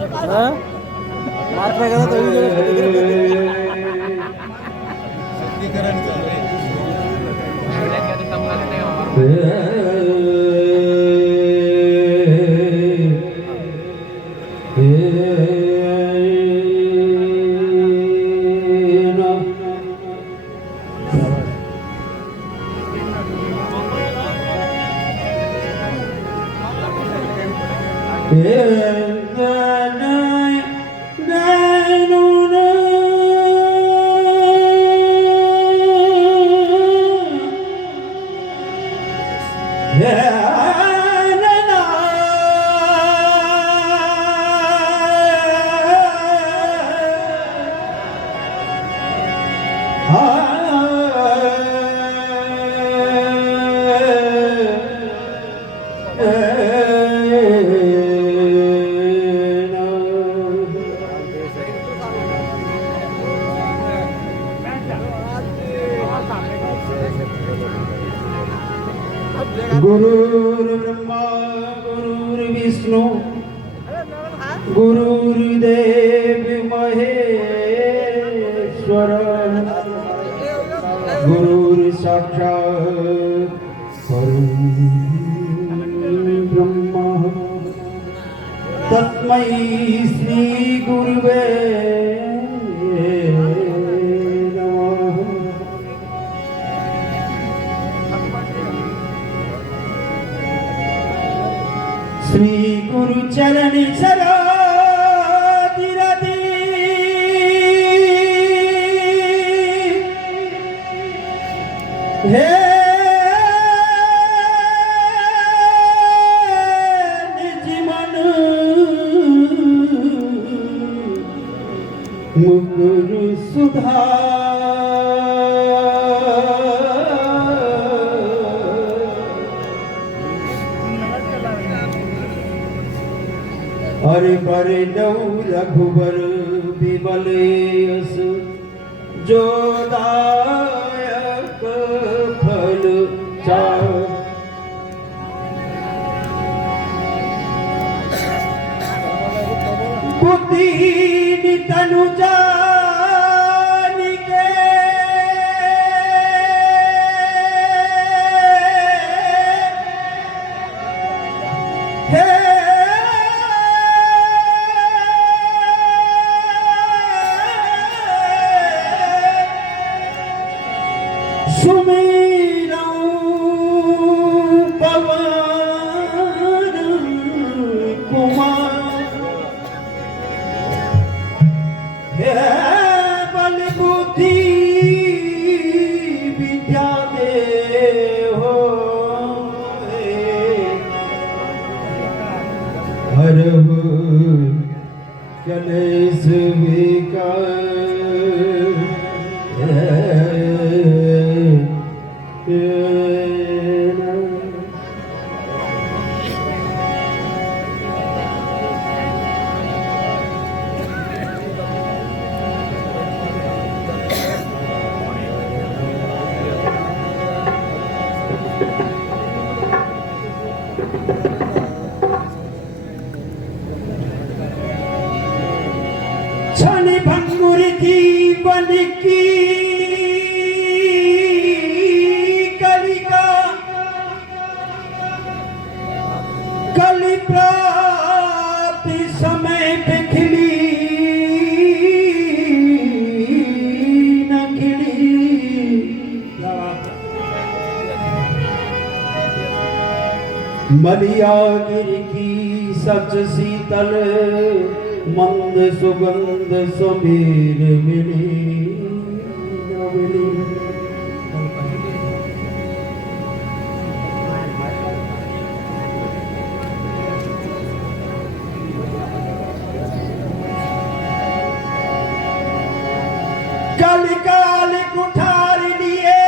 हाँ? बात में करा तो ही शुद्धिकरण चल रही गुरुर्ब्रह्मा गुरुर्विष्णु गुरुर्देव महेश्वर गुरुर्साक्षात् परब्रह्म तस्मै श्री गुरुवे श्री गुरु चरणी सराधि रति हे निज मन मुकुर सुधा हरि पर रघुबर विमल यश जो दायक फल चार बुद्धि तनु जानिके हे सुमेरं पवन कुमार हे बल बुद्धि विद्या दे हो हरहु कलेश विकार क्षण भंगुर जीवन की कलिका कलि प्राप्ति समय पे खिली न खिली मलिया गिर की सच शीतल मंद सुगंध समीर मिली कल काल कुठार लिए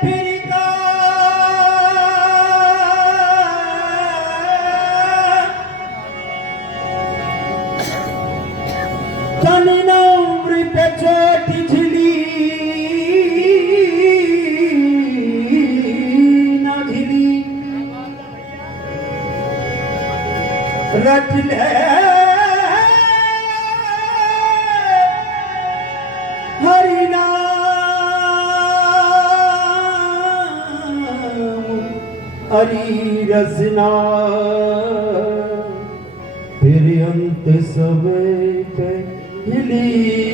फिर का तन नम्र पे चोटी झिली न झिली रच ले हरी रसना फिर अंत समय पहली नहीं।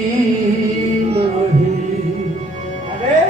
अरे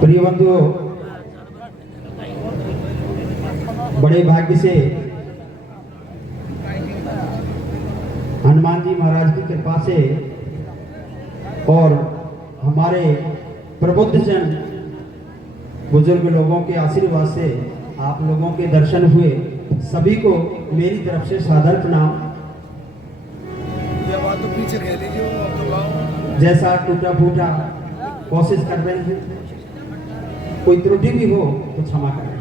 प्रिय बंधुओं, बड़े भाग्य से हनुमान जी महाराज की कृपा से और हमारे प्रबुद्ध जन बुजुर्ग लोगों के आशीर्वाद से आप लोगों के दर्शन हुए। सभी को मेरी तरफ से सादर प्रणाम। जब आप तो पीछे कह लीजिए अब तो लाओ। जैसा टूटा फूटा कोशिश कर रहे हैं, कोई त्रुटि भी हो तो क्षमा करें।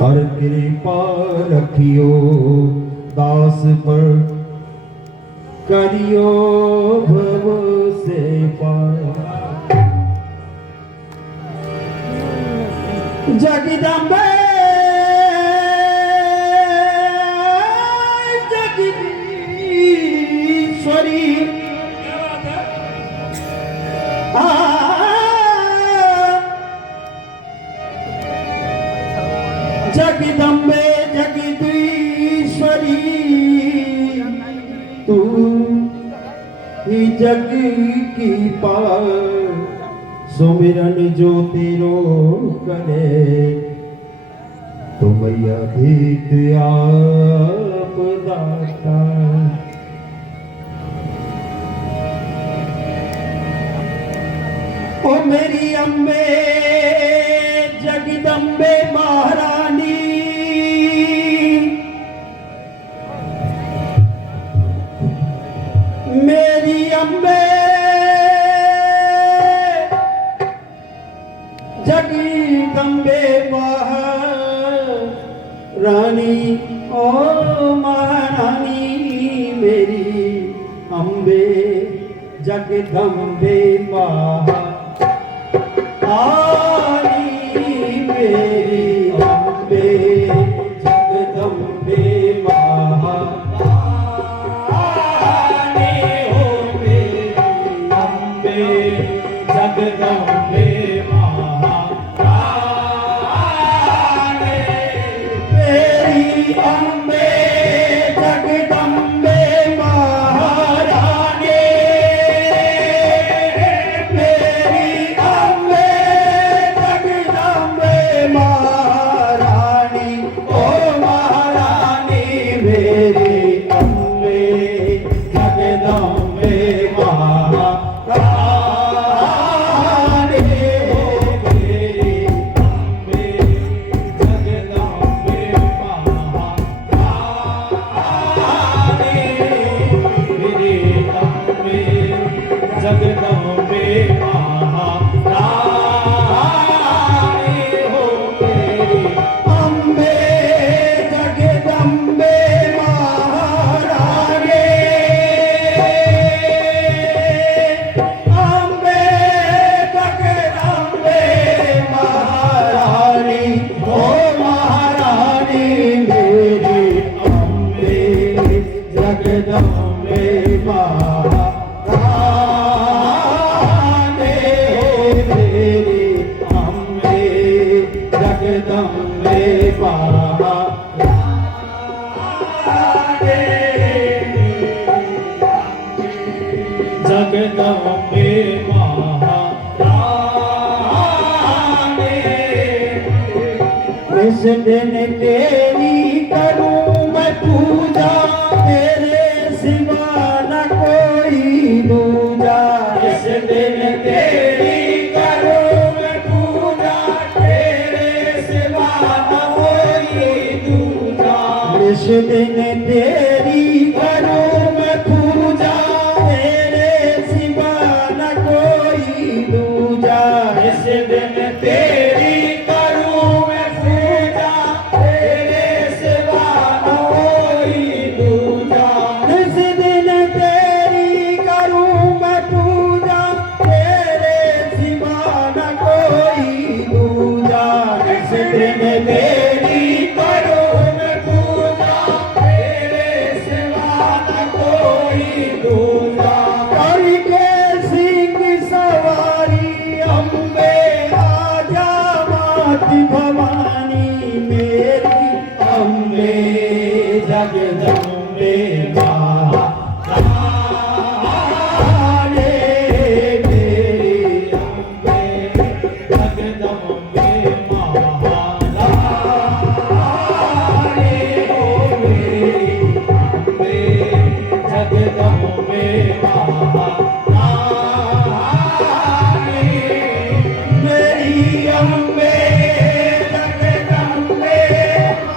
हर कृपा रखियो दास पर, करियो भव से पार। जगदम्बे जगदीश्वरी जगदम्बे जगदीश्वरी तू ही जग की पार। सुमिरन जो तेरो करे तुम अभीत आप दाता। ओ मेरी अम्बे जगदम्बे महारानी, मेरी अम्बे जगदम्बे महारानी, ओ महारानी मेरी अम्बे जगदम्बे महारानी, मेरी अम्बे जगदम्बे महारानी, हो मेरी अम्बे जगदम्बे महारानी, मेरी अम्बे जगदम्बे महारानी, मेरी अम्बे जगदम्बे महारानी। इस दिन तेरी करूं मैं पूजा, तेरे सिवा न कोई दूजा। इस दिन तेरी करूं मैं पूजा, तेरे सिवा न कोई दूजा। इस दिन तेरी करूं मैं पूजा, तेरे सिवा न कोई दूजा। इस दिन तेरी करूं मैं पूजा, तेरे सिवा न कोई दूजा। इस दिन तेरी करूं मैं पूजा, तेरे सिवा न कोई दूजा। इस दिन तेरी करूं मैं पूजा, तेरे सिवा न कोई दूजा। करके सिंह सवारी अम्बे आजा माती भवानी मेरी। अम्बे जगदम्बे महारानी मेरी। अम्बे जगदम्बे महारानी ओ मेरी। अम्बे जगदम्बे महारानी मेरी। अम्बे जगदम्बे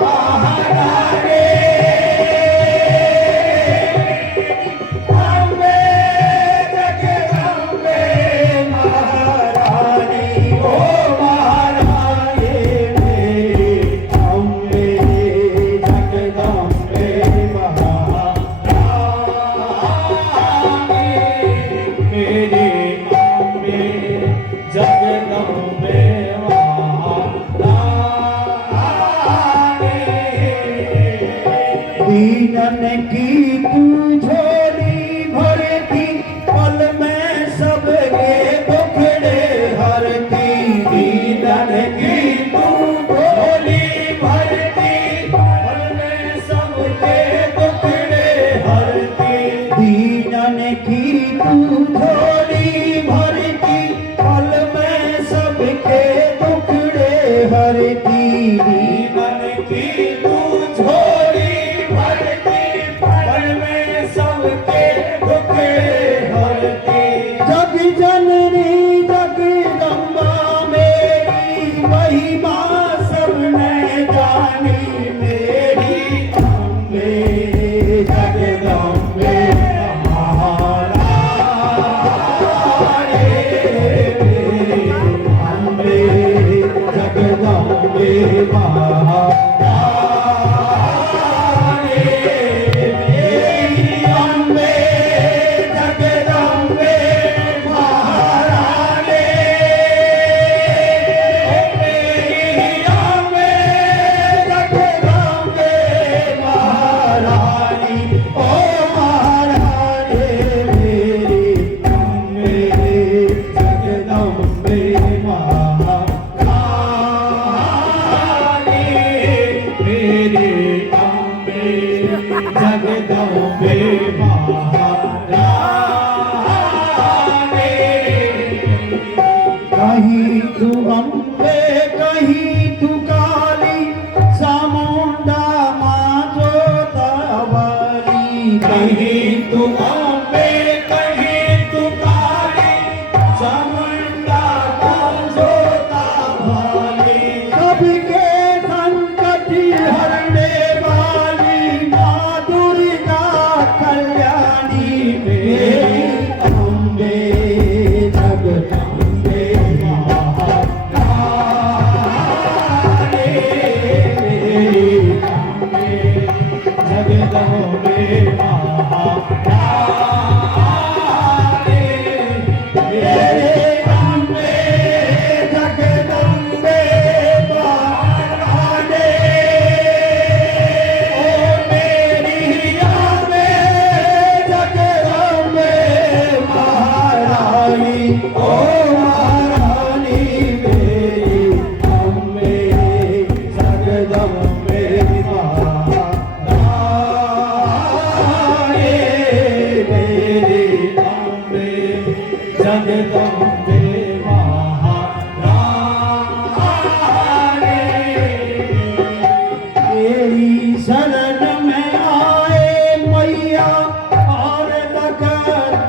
महारानी। अम्बे जगदम्बे महारानी ओ महारानी मेरी। अम्बे जगदम्बे महारानी मेरी। अम्बे जगदम्बे महारानी। दीनन की तू झोली भरती, पल में सबके दुखड़े हरती। दीनन की तू झोली भरती, पल में सबके दुखड़े हरती। दीनन की तू झोली भरती, पल में सबके दुखड़े हरती। दीनन की तू झोली भरती, पल में सबके दुखड़े हरती। जग जननी जगदम्बा मेरी, महिमा सबने जानी मेरी। अम्बे जगदम्बे महारानी मेरी। अम्बे जगदम्बे महारानी मेरी। अम्बे जगदम्बे महारानी मेरी। अम्बे जगदम्बे महारानी ओ महारानी मेरी। अम्बे जगदम्बे महारानी मेरी। अम्बे जगदम्बे महारानी। कहीं तू अम्बे कहीं तू काली, चामुंडा माँ जोतावाली। कहीं तू अम्बे कहीं तू काली, चामुंडा माँ जोतावाली। सबके संकट हरने वाली माँ दुर्गा कल्याणी मेरी। अम्बे जगदम्बे महारानी मेरी। अम्बे जगदम्बे महारानी मेरी। अम्बे जगदम्बे महारानी ओ मेरी। अम्बे जगदम्बे महारानी ओ महारानी मेरी। अम्बे जगदम्बे महारानी मेरी। अम्बे जगदम्बे महारानी तेरी शरण में आए मैया और लगा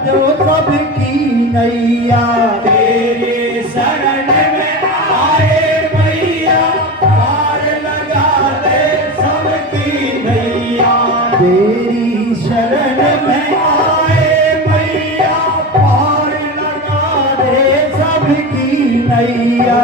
दो सबकी नैया तेरी शरण में आए मैया और लगा दे सबकी नैया तेरी शरण में आए मैया पार लगा दे सबकी नैया।